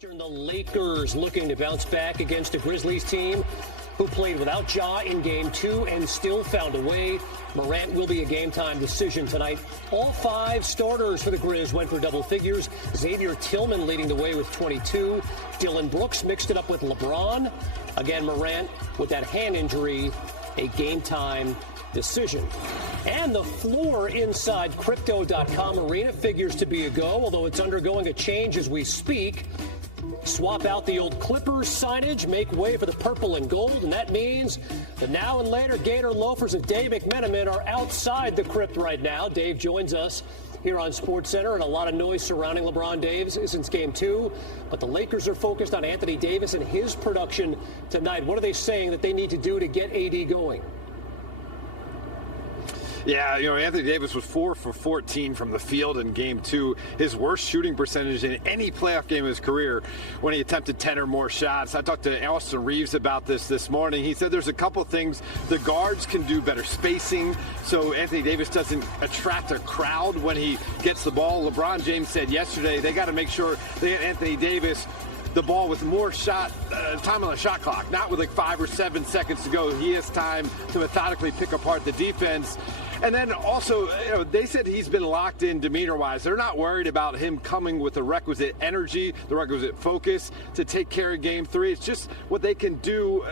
The Lakers looking to bounce back against a Grizzlies team who played without Ja in Game 2 and still found a way. Morant will be a game-time decision tonight. All 5 starters for the Grizz went for double figures. Xavier Tillman leading the way with 22. Dillon Brooks mixed it up with LeBron. Again, Morant with that hand injury, a game-time decision. And the floor inside Crypto.com arena figures to be a go, although it's undergoing a change as we speak. Swap out the old Clippers signage, make way for the purple and gold, and that means the now and later Gator loafers of Dave McMenamin are outside the crypt right now. Dave joins us here on SportsCenter, and a lot of noise surrounding LeBron James since Game 2. But the Lakers are focused on Anthony Davis and his production tonight. What are they saying that they need to do to get AD going? Yeah, Anthony Davis was 4 for 14 from the field in Game 2, his worst shooting percentage in any playoff game of his career when he attempted 10 or more shots. I talked to Austin Reeves about this morning. He said there's a couple things the guards can do better spacing so Anthony Davis doesn't attract a crowd when he gets the ball. LeBron James said yesterday they got to make sure they get Anthony Davis the ball with more time on the shot clock, not with like 5 or 7 seconds to go. He has time to methodically pick apart the defense. And then also, they said he's been locked in demeanor-wise. They're not worried about him coming with the requisite energy, the requisite focus to take care of Game 3. It's just what they can do,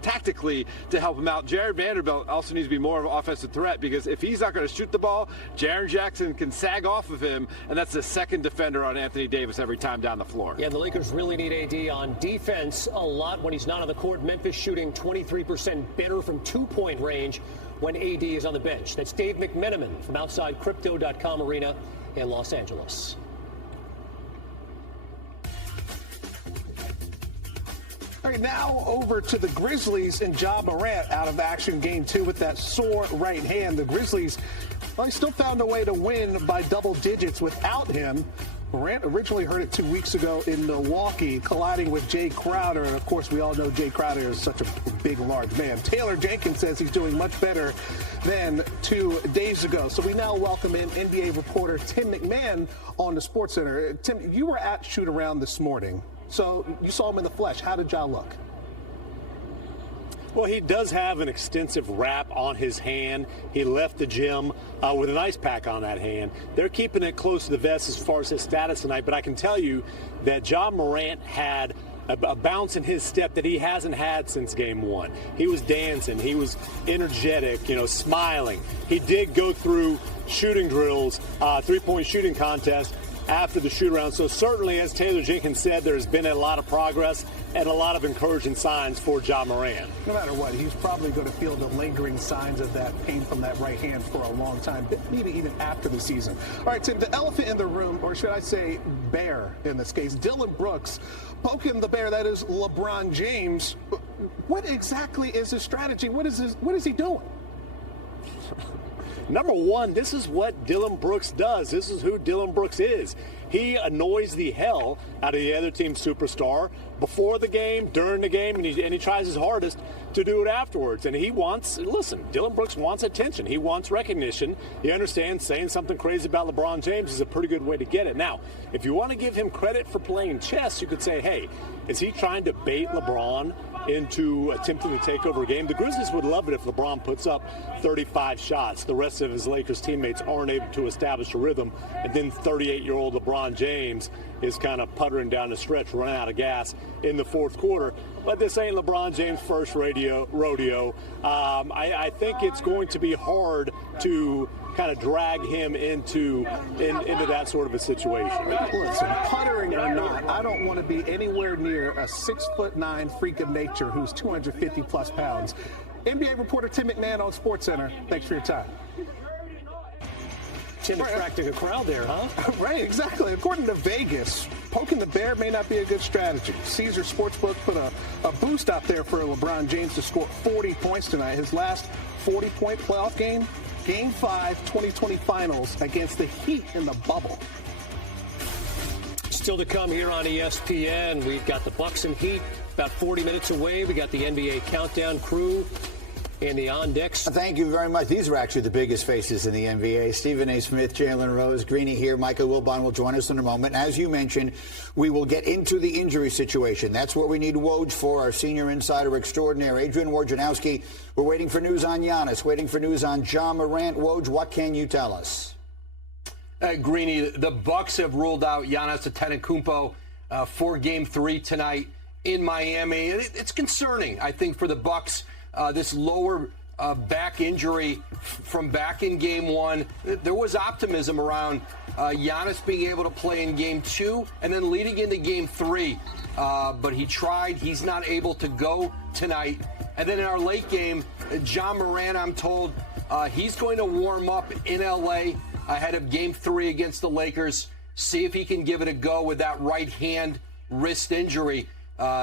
tactically to help him out. Jared Vanderbilt also needs to be more of an offensive threat because if he's not going to shoot the ball, Jaren Jackson can sag off of him, and that's the second defender on Anthony Davis every time down the floor. Yeah, the Lakers really need AD on defense a lot when he's not on the court. Memphis shooting 23% better from two-point range when AD is on the bench. That's Dave McMenamin from outside Crypto.com arena in Los Angeles. All right, now over to the Grizzlies and Ja Morant out of action Game 2 with that sore right hand. The Grizzlies, well, they still found a way to win by double digits without him. Morant originally hurt it 2 weeks ago in Milwaukee, colliding with Jay Crowder. And, of course, we all know Jay Crowder is such a big, large man. Taylor Jenkins says he's doing much better than 2 days ago. So we now welcome in NBA reporter Tim McMahon on the SportsCenter. Tim, you were at shoot-around this morning, so you saw him in the flesh. How did Ja look? Well, he does have an extensive wrap on his hand. He left the gym with an ice pack on that hand. They're keeping it close to the vest as far as his status tonight, but I can tell you that Ja Morant had a bounce in his step that he hasn't had since Game 1. He was dancing. He was energetic, smiling. He did go through shooting drills, three-point shooting contest after the shoot-around. So certainly, as Taylor Jenkins said, there's been a lot of progress and a lot of encouraging signs for Ja Morant. No matter what, he's probably going to feel the lingering signs of that pain from that right hand for a long time, maybe even after the season. All right, Tim, the elephant in the room, or should I say bear in this case, Dillon Brooks poking the bear, that is LeBron James. What exactly is his strategy? What is he doing? Number one, this is what Dillon Brooks does. This is who Dillon Brooks is. He annoys the hell out of the other team's superstar before the game, during the game, and he tries his hardest to do it afterwards. And Dillon Brooks wants attention. He wants recognition. He understands saying something crazy about LeBron James is a pretty good way to get it. Now, if you want to give him credit for playing chess, you could say, hey, is he trying to bait LeBron into attempting to take over a game? The Grizzlies would love it if LeBron puts up 35 shots. The rest of his Lakers teammates aren't able to establish a rhythm, and then 38-year-old LeBron James is kind of puttering down the stretch, running out of gas in the fourth quarter. But this ain't LeBron James' first rodeo. I think it's going to be hard to kind of drag him into that sort of a situation. Listen, puttering or not, I don't want to be anywhere near a 6'9" freak of nature who's 250-plus pounds. NBA reporter Tim McMahon on SportsCenter. Thanks for your time. Tim attracting a crowd there, huh? Right, exactly. According to Vegas, poking the bear may not be a good strategy. Caesar Sportsbook put a boost out there for LeBron James to score 40 points tonight. His last 40-point playoff game, Game 5, 2020 Finals against the Heat in the bubble. Still to come here on ESPN, we've got the Bucks and Heat about 40 minutes away. We got the NBA Countdown crew in the on-decks. Thank you very much. These are actually the biggest faces in the NBA. Stephen A. Smith, Jalen Rose, Greeny here. Michael Wilbon will join us in a moment. As you mentioned, we will get into the injury situation. That's what we need Woj for, our senior insider extraordinaire, Adrian Wojnarowski. We're waiting for news on Giannis, waiting for news on Ja Morant. Woj, what can you tell us? Greeny, the Bucks have ruled out Giannis Antetokounmpo for Game 3 tonight in Miami. It's concerning, I think, for the Bucks. This lower back injury from back in Game 1. There was optimism around Giannis being able to play in Game 2 and then leading into Game 3. But he tried. He's not able to go tonight. And then in our late game, Ja Morant, I'm told, he's going to warm up in L.A. ahead of Game 3 against the Lakers. See if he can give it a go with that right hand wrist injury.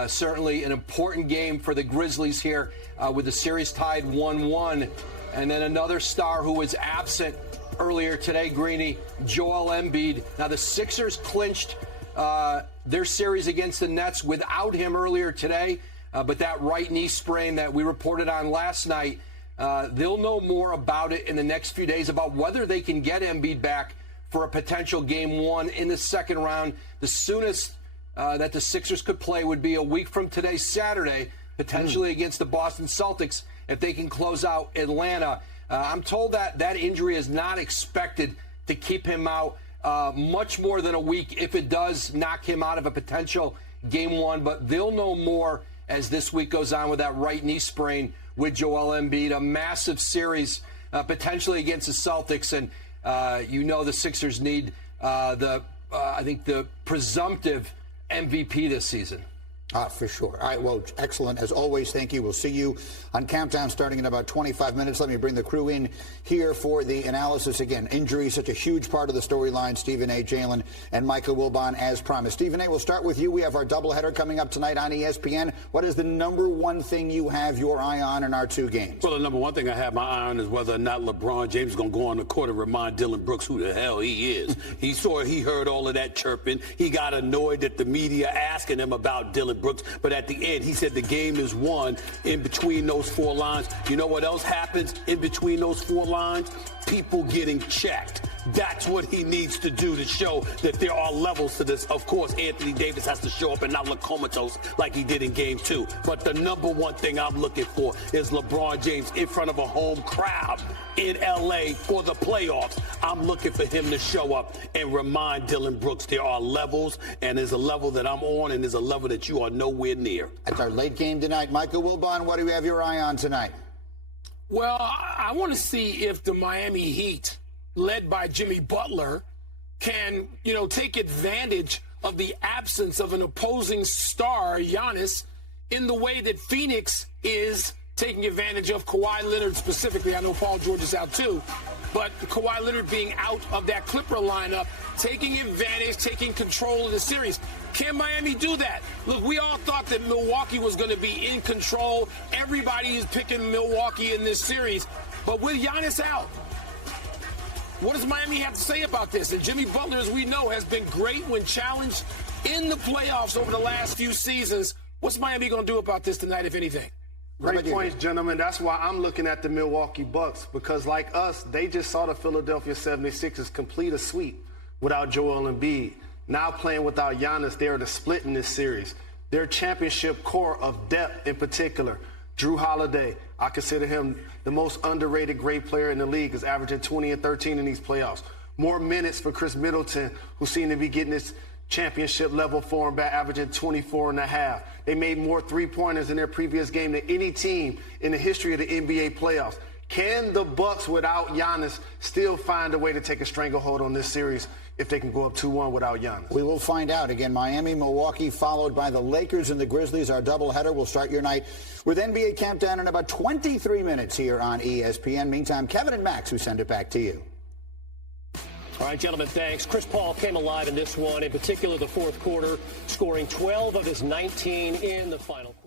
Certainly an important game for the Grizzlies here with the series tied 1-1. And then another star who was absent earlier today, Greeny, Joel Embiid. Now the Sixers clinched their series against the Nets without him earlier today. But that right knee sprain that we reported on last night, they'll know more about it in the next few days about whether they can get Embiid back for a potential Game 1 in the second round. The soonest that the Sixers could play would be a week from today, Saturday, potentially against the Boston Celtics if they can close out Atlanta. I'm told that that injury is not expected to keep him out much more than a week if it does knock him out of a potential Game 1. But they'll know more as this week goes on with that right knee sprain with Joel Embiid. A massive series potentially against the Celtics. And the Sixers need I think the presumptive MVP this season. For sure. All right, well, excellent. As always, thank you. We'll see you on Countdown starting in about 25 minutes. Let me bring the crew in here for the analysis. Again, injury, such a huge part of the storyline. Stephen A., Jalen, and Michael Wilbon, as promised. Stephen A., we'll start with you. We have our doubleheader coming up tonight on ESPN. What is the number one thing you have your eye on in our two games? Well, the number one thing I have my eye on is whether or not LeBron James is going to go on the court and remind Dillon Brooks who the hell he is. He heard all of that chirping. He got annoyed at the media asking him about Dillon Brooks. But at the end, he said the game is won in between those four lines. You know what else happens in between those four lines? People getting checked. That's what he needs to do to show that there are levels to this. Of course, Anthony Davis has to show up and not look comatose like he did in Game 2. But the number one thing I'm looking for is LeBron James in front of a home crowd in L.A. for the playoffs. I'm looking for him to show up and remind Dillon Brooks there are levels, and there's a level that I'm on, and there's a level that you are nowhere near. That's our late game tonight. Michael Wilbon, what do you have your eye on tonight? Well, I want to see if the Miami Heat, led by Jimmy Butler, can, take advantage of the absence of an opposing star, Giannis, in the way that Phoenix is taking advantage of Kawhi Leonard specifically. I know Paul George is out too, but Kawhi Leonard being out of that Clipper lineup, taking advantage, taking control of the series. Can Miami do that? Look, we all thought that Milwaukee was going to be in control. Everybody is picking Milwaukee in this series. But with Giannis out, what does Miami have to say about this? And Jimmy Butler, as we know, has been great when challenged in the playoffs over the last few seasons. What's Miami going to do about this tonight, if anything? Great points, gentlemen. That's why I'm looking at the Milwaukee Bucks, because like us, they just saw the Philadelphia 76ers complete a sweep without Joel Embiid. Now playing without Giannis, they're the split in this series. Their championship core of depth in particular, Drew Holiday, I consider him the most underrated great player in the league, is averaging 20 and 13 in these playoffs. More minutes for Chris Middleton, who seemed to be getting this championship level form back, averaging 24 and a half. They made more three-pointers in their previous game than any team in the history of the NBA playoffs. Can the Bucks, without Giannis, still find a way to take a stranglehold on this series if they can go up 2-1 without Giannis? We will find out. Again, Miami, Milwaukee, followed by the Lakers and the Grizzlies. Our doubleheader will start your night with NBA Countdown in about 23 minutes here on ESPN. Meantime, Kevin and Max, who send it back to you. All right, gentlemen, thanks. Chris Paul came alive in this one, in particular the fourth quarter, scoring 12 of his 19 in the final quarter.